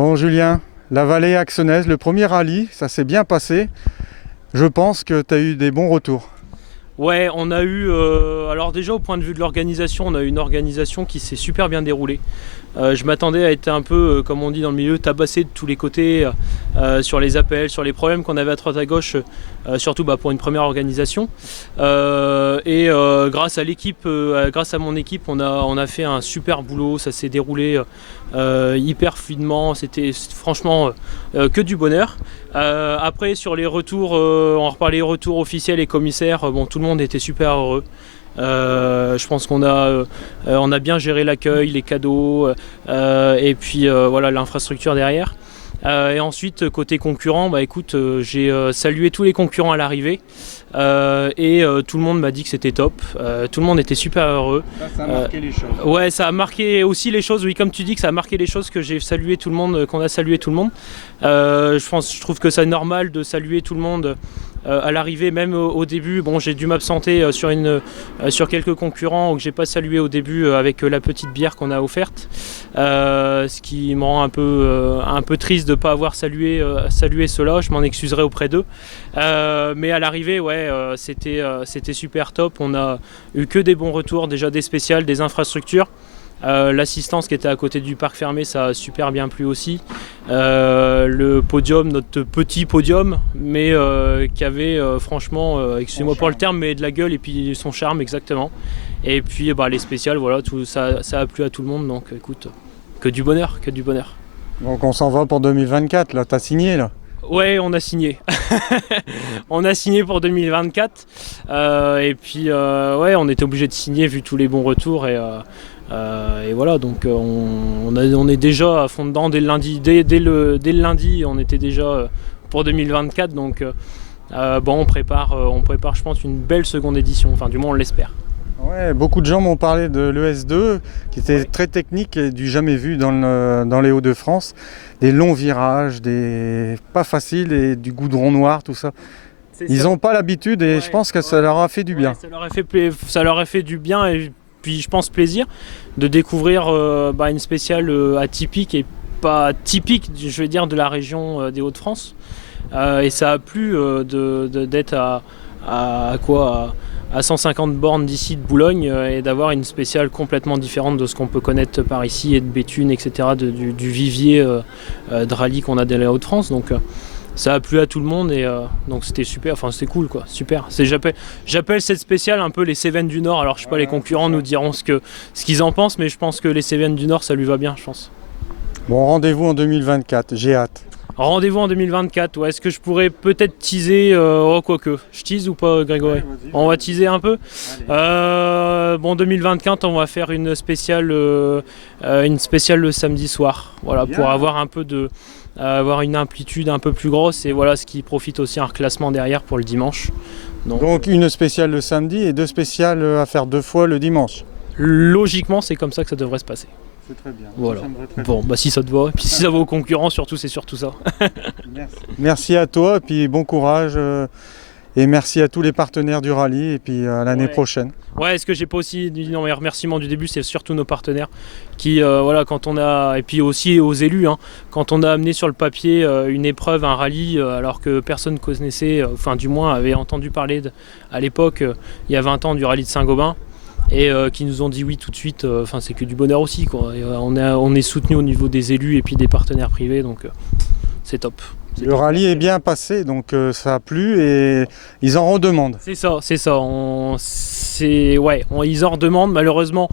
Bon Julien, la vallée axonaise, le premier rallye, ça s'est bien passé. Je pense que tu as eu des bons retours. Ouais, on a eu, alors déjà au point de vue de l'organisation, on a eu une organisation qui s'est super bien déroulée. Je m'attendais à être un peu, comme on dit dans le milieu, tabassé de tous les côtés sur les appels, sur les problèmes qu'on avait à droite à gauche, surtout pour une première organisation. Grâce à l'équipe, grâce à mon équipe, on a fait un super boulot, ça s'est déroulé hyper fluidement, c'était franchement que du bonheur. Après sur les retours, on reparlait retours officiels et commissaires, bon, tout le monde était super heureux. Je pense qu'on a bien géré l'accueil, les cadeaux et puis voilà, l'infrastructure derrière. Et ensuite côté concurrent, écoute, j'ai salué tous les concurrents à l'arrivée et tout le monde m'a dit que c'était top. Tout le monde était super heureux. Ça a marqué les choses. Ouais, ça a marqué aussi les choses, oui, comme tu dis que ça a marqué les choses, que j'ai salué tout le monde, qu'on a salué tout le monde. Je trouve que c'est normal de saluer tout le monde à l'arrivée, même au début. Bon, j'ai dû m'absenter sur quelques concurrents que j'ai pas salué au début avec la petite bière qu'on a offerte, ce qui me rend un peu triste de pas avoir salué ceux-là. Je m'en excuserai auprès d'eux, mais à l'arrivée, ouais, c'était super top. On a eu que des bons retours, déjà des spéciales, des infrastructures. L'assistance qui était à côté du parc fermé, ça a super bien plu aussi. Le podium, notre petit podium, mais qui avait franchement, excusez-moi pour le terme, mais de la gueule et puis son charme, exactement. Et puis les spéciales, voilà, tout ça a plu à tout le monde, donc écoute, que du bonheur, que du bonheur. Donc on s'en va pour 2024, là, t'as signé là? Ouais, on a signé. On a signé pour 2024. Et puis, ouais, on était obligé de signer vu tous les bons retours. Et voilà, donc on est déjà à fond dedans dès le lundi. Dès le lundi, on était déjà pour 2024. Donc, on prépare, je pense, une belle seconde édition. Enfin, du moins, on l'espère. Ouais, beaucoup de gens m'ont parlé de l'ES2 qui était très technique et du jamais vu dans les Hauts-de-France. Des longs virages, pas faciles et du goudron noir, tout ça. Ils n'ont pas l'habitude et je pense que ça leur a fait du bien. Ça leur a fait du bien et puis je pense plaisir de découvrir une spéciale atypique et pas typique, je vais dire, de la région des Hauts-de-France. Et ça a plu d'être à 150 bornes d'ici de Boulogne et d'avoir une spéciale complètement différente de ce qu'on peut connaître par ici et de Béthune, etc., du vivier de rallye qu'on a dans les Hauts-de-France. Donc ça a plu à tout le monde et donc c'était super, enfin c'était cool quoi, super. J'appelle cette spéciale un peu les Cévennes du Nord. Alors je sais pas, les concurrents nous diront ce qu'ils en pensent, mais je pense que les Cévennes du Nord ça lui va bien, je pense. Bon, rendez-vous en 2024, j'ai hâte. Rendez-vous en 2024, ouais. Est-ce que je pourrais peut-être teaser, quoique. Je tease ou pas, Grégory? On va teaser un peu. 2024, on va faire une spéciale le samedi soir. Voilà, bien. Pour avoir avoir une amplitude un peu plus grosse et voilà, ce qui profite aussi un reclassement derrière pour le dimanche. Donc une spéciale le samedi et deux spéciales à faire 2 fois le dimanche. Logiquement, c'est comme ça que ça devrait se passer. C'est très bien. Voilà. Bon, si ça te va, et puis si ça va aux concurrents, surtout, c'est surtout ça. Merci à toi, et puis bon courage. Et merci à tous les partenaires du rallye, et puis à l'année prochaine. Ouais, ce que j'ai pas aussi dit dans mes remerciements du début, c'est surtout nos partenaires qui, quand on a, et puis aussi aux élus, quand on a amené sur le papier une épreuve, un rallye, alors que personne ne connaissait, enfin du moins avait entendu parler à l'époque, il y a 20 ans, du rallye de Saint-Gobain. Et qui nous ont dit oui tout de suite, c'est que du bonheur aussi quoi. Et, on est soutenu au niveau des élus et puis des partenaires privés, donc c'est top. Le rallye est bien passé, donc ça a plu et ils en redemandent. C'est ça. Ils en redemandent malheureusement.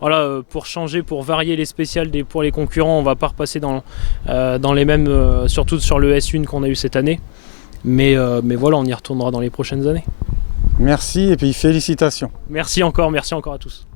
Voilà, pour changer, pour varier les spéciales pour les concurrents, on va pas repasser dans les mêmes, surtout sur le S1 qu'on a eu cette année. Mais voilà, on y retournera dans les prochaines années. Merci et puis félicitations. Merci encore à tous.